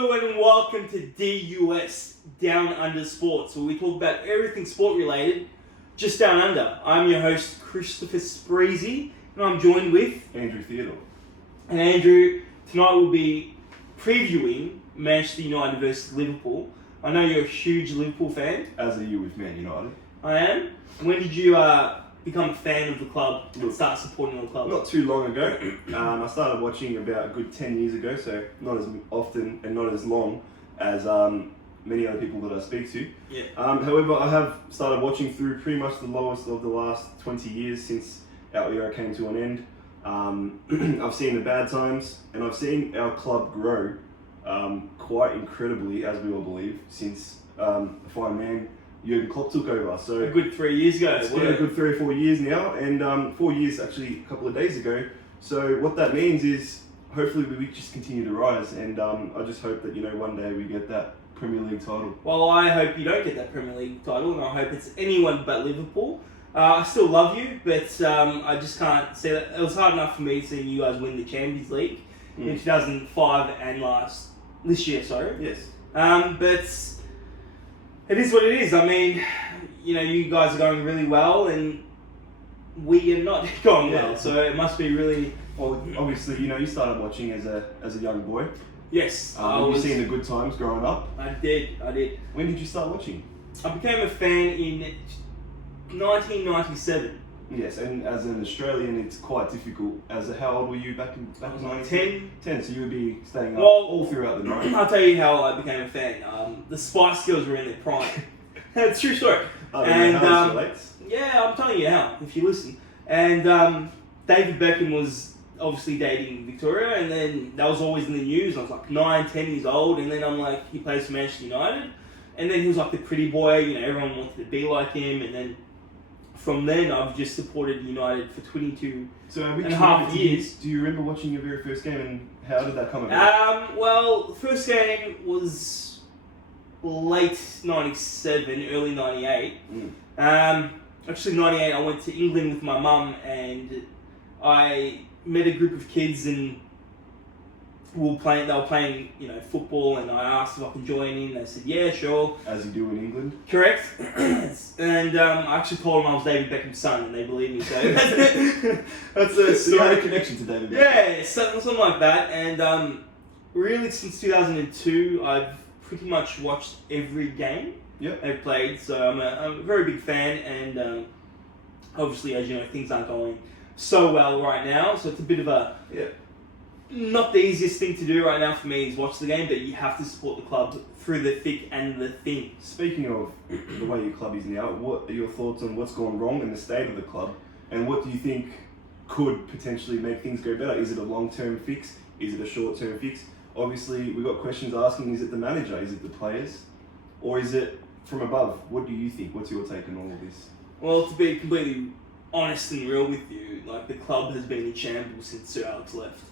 Hello and welcome to D.U.S. Down Under Sports, where we talk about everything sport related, just down under. I'm your host, Christopher Spreezy, and I'm joined with Theo. And Andrew, tonight we'll be previewing Manchester United versus Liverpool. I know you're a huge Liverpool fan. As are you with Man United. I am. When did you become a fan of the club and start supporting the club? Not too long ago. I started watching about a good 10 years ago, so not as often and not as long as many other people that I speak to. Yeah. However, I have started watching through pretty much the lowest of the last 20 years since our era came to an end. I've seen the bad times, and I've seen our club grow quite incredibly, as we all believe, since the fine man Jurgen Klopp took over. So a good 3 years ago. It's been a good 3 or 4 years now, and 4 years actually a couple of days ago. So what that means is hopefully we just continue to rise, and I just hope that one day we get that Premier League title. Well, I hope you don't get that Premier League title, and I hope it's anyone but Liverpool. I still love you, but I just can't say that. It was hard enough for me seeing you guys win the Champions League in 2005 and this year. Yes. But it is what it is. I mean, you guys are going really well, and we are not going well. So it must be really. Well, obviously, you started watching as a young boy. Yes, you've seen the good times growing up. I did. When did you start watching? I became a fan in 1997. Yes, and as an Australian, it's quite difficult. How old were you back in 10. 10, so you would be staying up all throughout the night. I'll tell you how I became a fan. The Spice Girls were in their prime. It's a true story. Yeah, I'm telling you how, if you listen. And David Beckham was obviously dating Victoria, and then that was always in the news. I was like 9, 10 years old, and then I'm like, he plays for Manchester United. And then he was like the pretty boy, everyone wanted to be like him, and then from then, I've just supported United for 22 and a half years. Do you remember watching your very first game, and how did that come about? Well, the first game was late 97, early 98. Actually, 98, I went to England with my mum, and I met a group of kids, and they were playing, football, and I asked if I could join in. They said, yeah, sure. As you do in England? Correct. And I actually told them I was David Beckham's son, and they believed me. So that's a story. So you had a connection to David Beckham? Yeah, something like that. And really, since 2002, I've pretty much watched every game they've played. So I'm a very big fan, and obviously, as you know, things aren't going so well right now. So it's a bit of a... not the easiest thing to do right now for me is watch the game, but you have to support the club through the thick and the thin. Speaking of the way your club is now, what are your thoughts on what's gone wrong in the state of the club, and what do you think could potentially make things go better? Is it a long-term fix? Is it a short-term fix? Obviously, we've got questions asking, is it the manager? Is it the players? Or is it from above? What do you think? What's your take on all of this? Well, to be completely honest and real with you, the club has been in shambles since Sir Alex left.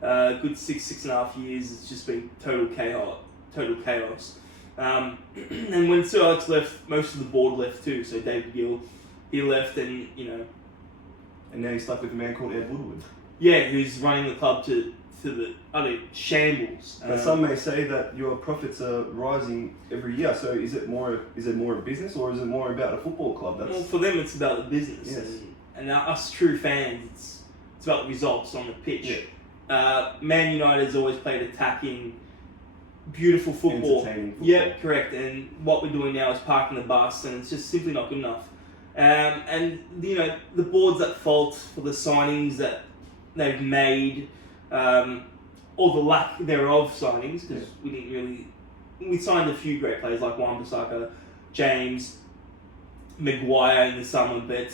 Good 6.5 years, it's just been total chaos. And when Sir Alex left, most of the board left too. So David Gill, he left, and And now you're stuck with a man called Ed Woodward. Yeah, who's running the club to the utter shambles. But some may say that your profits are rising every year. So is it more a business, or is it more about a football club? Well, for them, it's about the business. Yes. And us true fans, it's about the results on the pitch. Yeah. Man United's always played attacking, beautiful football. Entertaining football. Yeah, correct. And what we're doing now is parking the bus, and it's just simply not good enough. And the board's at fault for the signings that they've made, or the lack thereof signings, because we signed a few great players like Wan-Bissaka, James, Maguire in the summer, but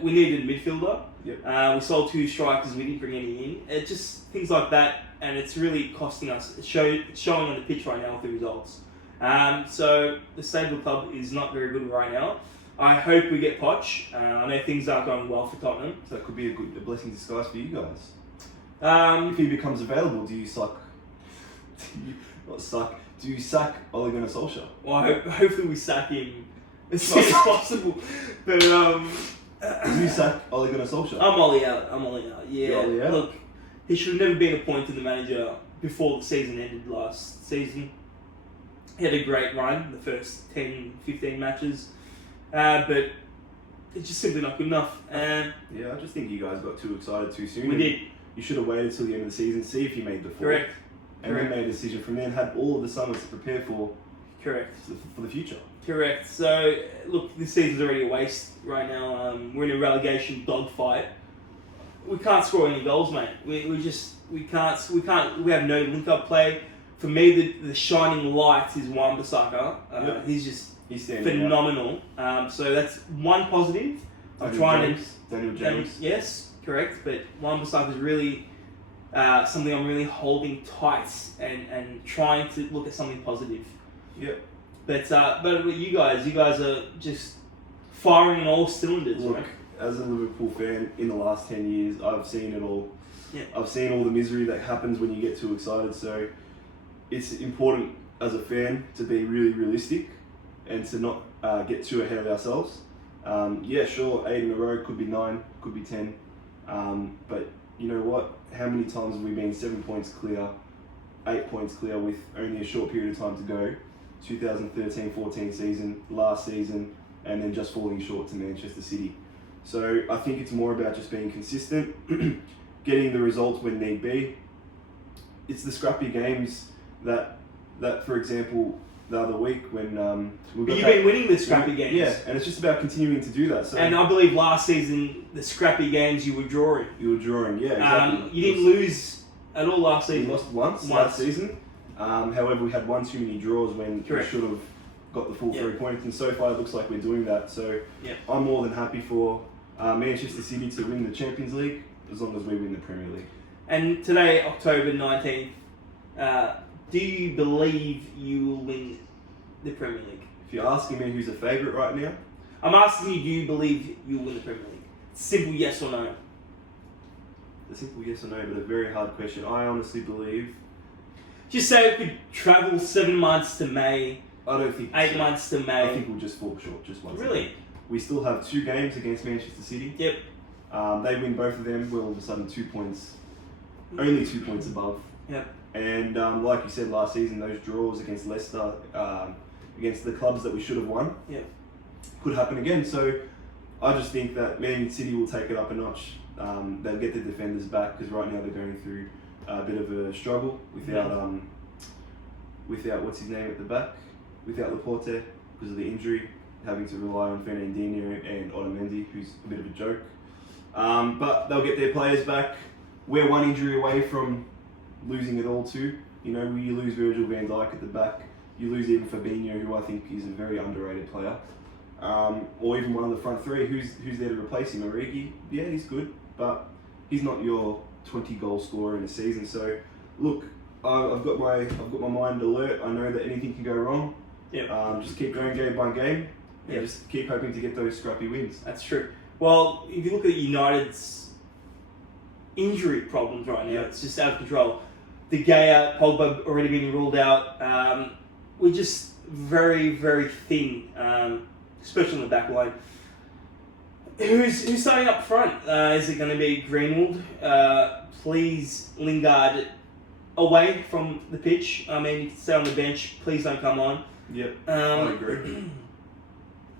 we needed a midfielder. Yep. We sold 2 strikers, we didn't bring any in. It's just things like that, and it's really costing us. It's showing on the pitch right now with the results. So the state of the club is not very good right now. I hope we get Poch. I know things aren't going well for Tottenham. So that could be a blessing in disguise for you guys. If he becomes available, do you sack Ole Gunnar Solskjaer? Well, hopefully we sack him as soon as possible. But do you sack Ole Gunnar Solskjaer? I'm Ollie out. Yeah. Ollie out? Look, he should have never been appointed the manager before the season ended last season. He had a great run, the first 10, 15 matches, but it's just simply not good enough. I just think you guys got too excited too soon. We did. You should have waited till the end of the season, see if you made the four. Correct. And then made a decision from there and had all of the summers to prepare for. Correct. For the future. Correct. So, look, this season's already a waste right now. We're in a relegation dogfight. We can't score any goals, mate. We can't. We have no link-up play. For me, the shining light is Wan-Bissaka. Yep. He's standing phenomenal. So that's one positive. Daniel James. Yes, correct. But Wan-Bissaka is really something I'm really holding tight and trying to look at something positive. Yep. But you guys are just firing on all cylinders, Look, right? as a Liverpool fan, in the last 10 years, I've seen it all. Yeah. I've seen all the misery that happens when you get too excited. So it's important as a fan to be really realistic and to not get too ahead of ourselves. Sure, 8 in a row, could be 9, could be 10. But you know what? How many times have we been 7 points clear, 8 points clear with only a short period of time to go? 2013-14 season, last season, and then just falling short to Manchester City. So I think it's more about just being consistent, getting the results when need be. It's the scrappy games that for example, the other week when you've been winning the scrappy games. Yeah, and it's just about continuing to do that. So, and I believe last season, the scrappy games you were drawing. Yeah, exactly. You didn't lose at all last season. We lost once last season. However, we had one too many draws when Correct. we should have got the full 3 points, and so far it looks like we're doing that. So I'm more than happy for Manchester City to win the Champions League as long as we win the Premier League. And today, October 19th, do you believe you will win the Premier League? If you're asking me who's a favourite right now, I'm asking you, do you believe you'll win the Premier League? Simple yes or no. A simple yes or no, but a very hard question. I honestly believe... Just say we could travel 7 months to May. I don't think 8 months to May. I think we'll just fall short just once. Really? Again. We still have 2 games against Manchester City. Yep. They win both of them. We're all of a sudden 2 points, only 2 points above. Yep. And like you said last season, those draws against Leicester, against the clubs that we should have won, could happen again. So I just think that Man City will take it up a notch. They'll get their defenders back because right now they're going through a bit of a struggle without what's his name at the back, without Laporte because of the injury, having to rely on Fernandinho and Otamendi, who's a bit of a joke. But they'll get their players back. We're one injury away from losing it all too. You know, you lose Virgil van Dijk at the back, you lose even Fabinho, who I think is a very underrated player, or even one of the front three. Who's there to replace him? Origi? Yeah, he's good, but he's not your 20 goal scorer in a season. So look, I've got my mind alert. I know that anything can go wrong. Just keep going game by game, and just keep hoping to get those scrappy wins. That's true. Well, if you look at United's injury problems right now, it's just out of control. De Gea, Pogba already being ruled out. We're just very, very thin, especially in the back line. Who's starting up front? Is it going to be Greenwood? Please, Lingard, away from the pitch. I mean, you can stay on the bench. Please don't come on. Yep, I agree.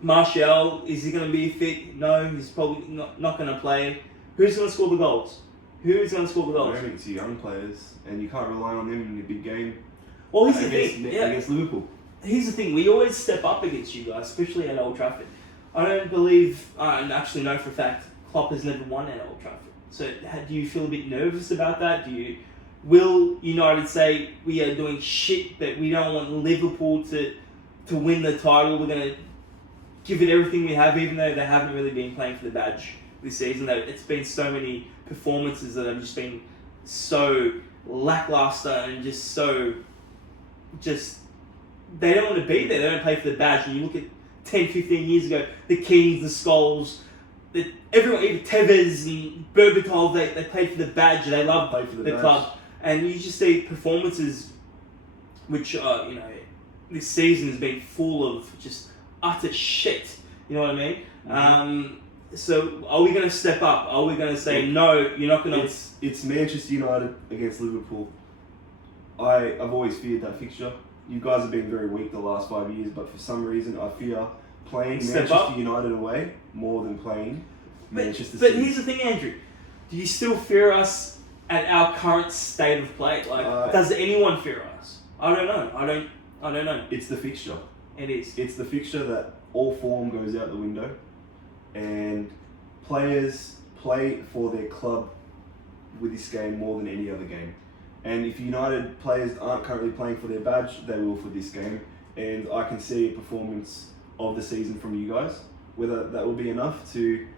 Martial, is he going to be fit? No, he's probably not going to play. Who's going to score the goals? Who's going to score the goals? I think it's the young players, and you can't rely on them in a big game. Well, here's the thing. Against Liverpool. Here's the thing. We always step up against you guys, especially at Old Trafford. I don't believe, and actually know for a fact, Klopp has never won at Old Trafford. So do you feel a bit nervous about that? Will United say we are doing shit, but we don't want Liverpool to win the title? We're going to give it everything we have, even though they haven't really been playing for the badge this season. It's been so many performances that have just been so lackluster and they don't want to be there. They don't play for the badge. And you look at 10, 15 years ago, the Kings, the Skulls, everyone, even Tevez and Berbatov, they played for the badge. They love the club. And you just see performances which, this season has been full of just utter shit. You know what I mean? Mm-hmm. So are we going to step up? Are we going to say, no, you're not going to... It's Manchester United against Liverpool. I've always feared that fixture. You guys have been very weak the last 5 years, but for some reason I fear playing Manchester United away more than playing Manchester City. But here's the thing, Andrew. Do you still fear us at our current state of play? Like, does anyone fear us? I don't know. I don't know. It's the fixture. It is. It's the fixture that all form goes out the window, and players play for their club with this game more than any other game. And if United players aren't currently playing for their badge, they will for this game. And I can see a performance of the season from you guys. Whether that will be enough to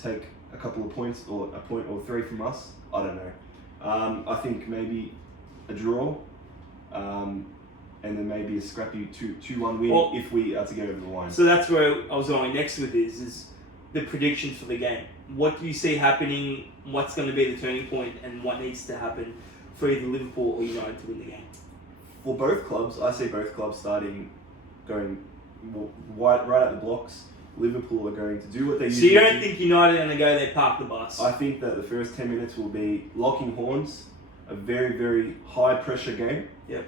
take a couple of points or a point or three from us, I don't know. I think maybe a draw, and then maybe a scrappy 2-1 win if we are to get over the line. So that's where I was going next with this, is the predictions for the game. What do you see happening? What's going to be the turning point, and what needs to happen for either Liverpool or United to win the game? For both clubs, I see both clubs going right at the blocks. Liverpool are going to do what they usually do. So you don't think United are going to go there, park the bus? I think that the first 10 minutes will be locking horns, a very, very high pressure game. Yep.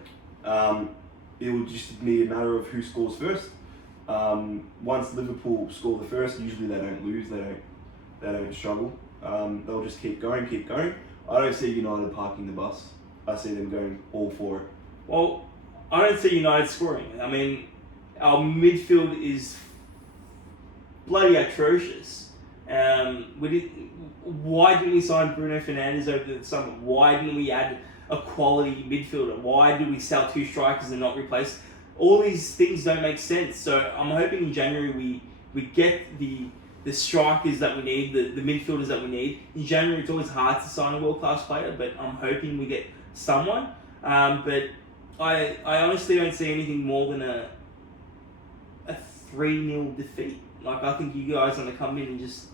It will just be a matter of who scores first. Once Liverpool score the first, usually they don't lose, they don't struggle. They'll just keep going. I don't see United parking the bus. I see them going all for it. Well, I don't see United scoring. I mean, our midfield is bloody atrocious. Why didn't we sign Bruno Fernandes over the summer? Why didn't we add a quality midfielder? Why did we sell 2 strikers and not replace? All these things don't make sense. So I'm hoping in January we get the strikers that we need, the midfielders that we need. In January it's always hard to sign a world-class player, but I'm hoping we get someone. But I honestly don't see anything more than a 3-0 defeat. Like, I think you guys are going to come in and just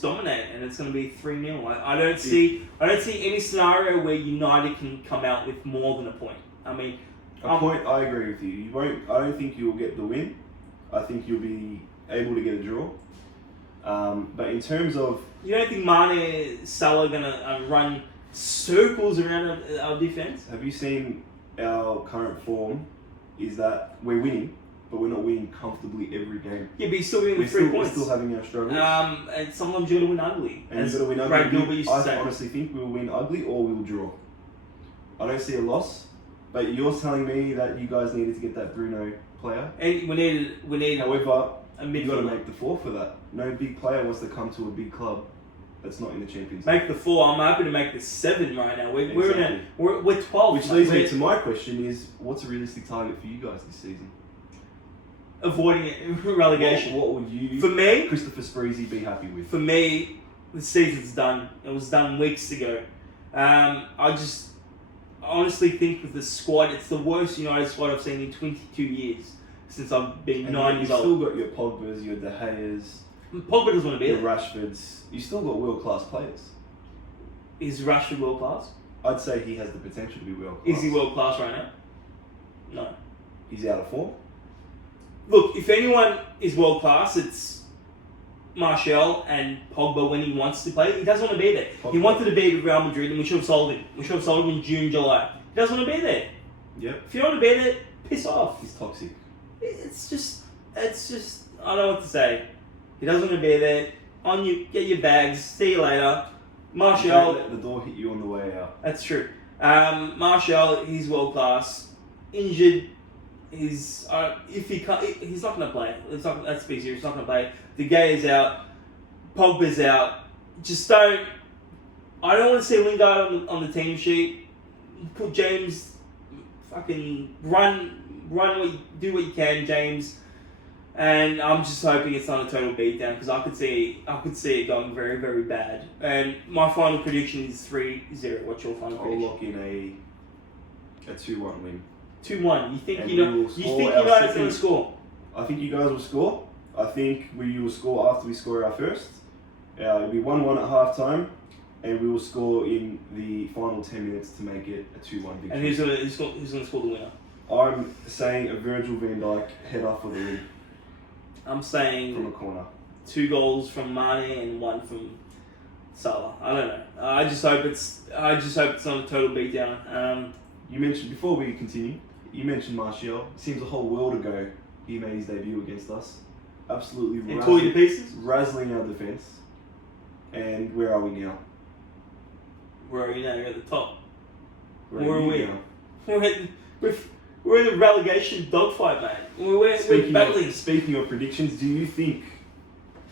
dominate, and it's going to be 3-0. I don't see any scenario where United can come out with more than a point. I mean, a point. I agree with you. You won't. I don't think you'll get the win. I think you'll be able to get a draw. But in terms of, you don't think Mane, Salah are going to run circles around our defense? Have you seen our current form? Is that we're winning, but we're not winning comfortably every game. Yeah, but you're still winning with 3 points. We're still having our struggles. And sometimes you're going to win ugly. And you're going to win ugly. I honestly think we'll win ugly or we'll draw. I don't see a loss, but you're telling me that you guys needed to get that Bruno player. And we need. However, a you've got to make the 4 for that. No big player wants to come to a big club that's not in the Champions League. Make the 4. I'm happy to make the 7 right now. We're 12. Which leads me to my question: is what's a realistic target for you guys this season? Avoiding relegation. What would you, for me, Christopher Spreezy, be happy with? For me, the season's done. It was done weeks ago. I just honestly think with the squad, it's the worst United squad I've seen in 22 years since I've been 9 years old. You've still got your Pogbas, your De Geas. Pogba doesn't want to be your there. Rashfords. You still got world-class players. Is Rashford world-class? I'd say he has the potential to be world-class. Is he world-class right now? No. He's out of form? Look, if anyone is world-class, it's Martial and Pogba when he wants to play. He doesn't want to be there. Pogba. He wanted to be with Real Madrid and we should have sold him. We should have sold him in June, July. He doesn't want to be there. Yep. If you don't want to be there, piss off. He's toxic. It's just, I don't know what to say. He doesn't want to be there. On you, get your bags. See you later. Martial. Don't let the door hit you on the way out. That's true. Martial, he's world class. Injured. He's if he can't, he's not going to play. Let's be serious. He's not going to play. De Gea's out. Pogba's out. Just don't. I don't want to see Lingard on the team sheet. Put James. Fucking run. Do what you can, James. And I'm just hoping it's not a total beatdown because I could see it going very, very bad. And my final prediction is 3-0. What's your final prediction? I'll lock in a 2-1 win. 2-1. You think United's going to score? I think you guys will score. I think we will score after we score our first. It'll be 1-1 at half time, and we will score in the final 10 minutes to make it a 2-1 victory. And who's going to score the winner? I'm saying a Virgil van Dijk header for the win. I'm saying from a corner. 2 goals from Mane and 1 from Salah. I don't know. I just hope it's not a total beatdown. You mentioned, before we continue, you mentioned Martial. It seems a whole world ago he made his debut against us. Absolutely And tore you to pieces? razzling our defence. And where are we now? Where are you now? You're at the top. Where Where are are you we? now? We're in a relegation dogfight, mate. We're battling. Speaking of predictions, do you think,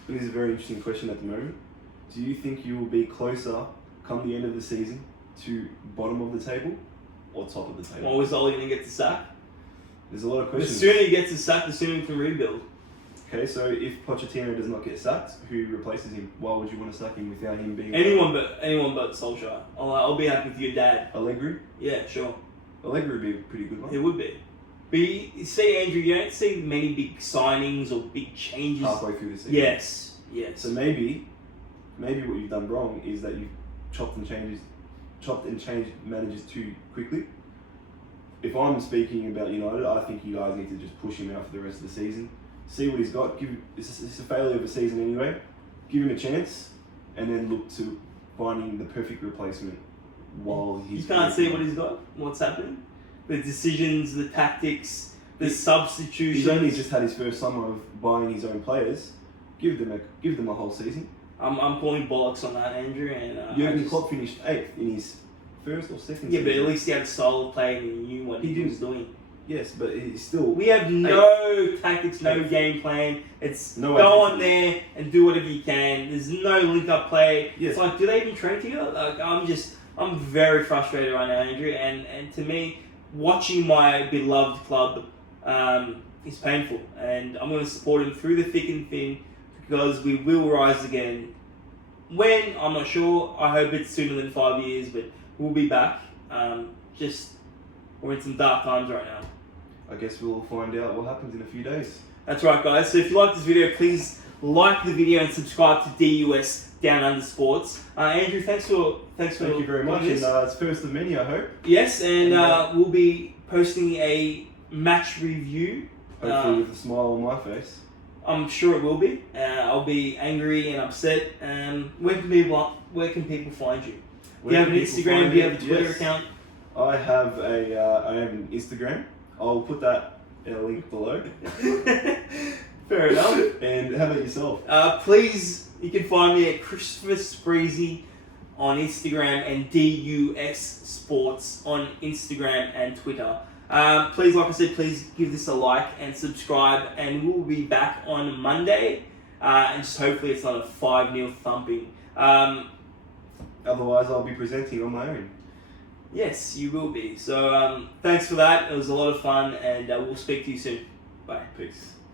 and this is a very interesting question at the moment, do you think you will be closer come the end of the season to bottom of the table or top of the table? Well, is Oli going to get the sack? There's a lot of The questions. sooner he gets the sack, the sooner we can rebuild. Okay, so if Pochettino does not get sacked, who replaces him? Why would you want to sack him without him being... Anyone but Solskjaer. I'll be happy with your dad. Allegri? Yeah, sure. Allegri would be a pretty good one. It would be. But you see, Andrew, you don't see many big signings or big changes. Halfway through the season. Yes. So maybe what you've done wrong is that you've chopped and changed managers too quickly. If I'm speaking about United, I think you guys need to just push him out for the rest of the season. See what he's got. It's a failure of a season anyway. Give him a chance, and then look to finding the perfect replacement while he's... You can't see what he's got, what's happening. The decisions, the tactics, the substitutions. He's only just had his first summer of buying his own players. Give them a whole season. I'm calling bollocks on that, Andrew. And Jurgen Klopp finished 8th in his first or second Yeah, season. but at least he had a style of play and he knew what he was doing. Yes, but he's still... We have no tactics, no game plan. It's No go on identity. there and do whatever you can. There's no link-up play. Yes. It's like, do they even train together? Like, I'm very frustrated right now, Andrew. And to me, watching my beloved club is painful. And I'm going to support him through the thick and thin because we will rise again. When? I'm not sure. I hope it's sooner than 5 years, but we'll be back. We're in some dark times right now. I guess we'll find out what happens in a few days. That's right, guys. So if you like this video, please like the video and subscribe to D.U.S. Down Under Sports. Andrew, thank you very much. And it's first of many, I hope. Yes, and we'll be posting a match review. Hopefully with a smile on my face. I'm sure it will be. I'll be angry and upset. Where can people find you? Do you have an Instagram? Do you have a Twitter account? I have an Instagram. I'll put that in a link below. Fair enough. And how about yourself? Please, you can find me at Christmas Spreezy on Instagram and D.U.S Sports on Instagram and Twitter. Please, like I said, please give this a like and subscribe, and we'll be back on Monday. And just hopefully it's not a 5-0 thumping. Otherwise, I'll be presenting on my own. Yes, you will be. So thanks for that. It was a lot of fun, and we'll speak to you soon. Bye. Peace.